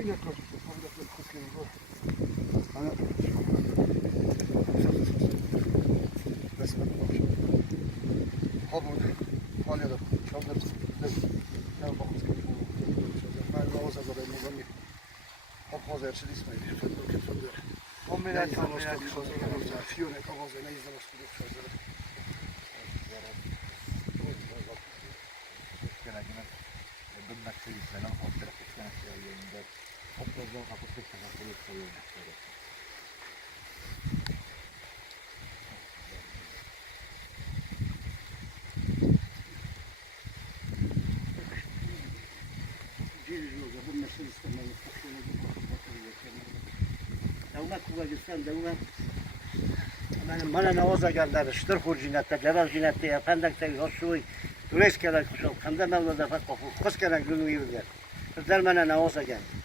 Aynı koyduk. Fabrikatlar kıskanı bu. Hani resmen konuşuyor. Habudu, Halya'da çaldarız. Ne bakımız gibi. Ben de olsa da ben uzun bir hapaz erçili ismiydi. Fındır. 10 milyon sözler. Fiyonek havazı ne izlemek istiyor sözleri. Bunlar çocuklarla haftalık istemez yayınlar. Haftalık kapısı kapatılıyor koyuyorlar. Bu Mercedes istemeye takıyorum. Devlet kuvvetçisinden devlet bana navaza geldiler. Ştır hurcinette, level cinette, yapendekte, hoşuy, Reis kadar kuşum, kanda mevlada fakkofu, kos kadar günü yürüdüler. Kızlar bana navaza geldi.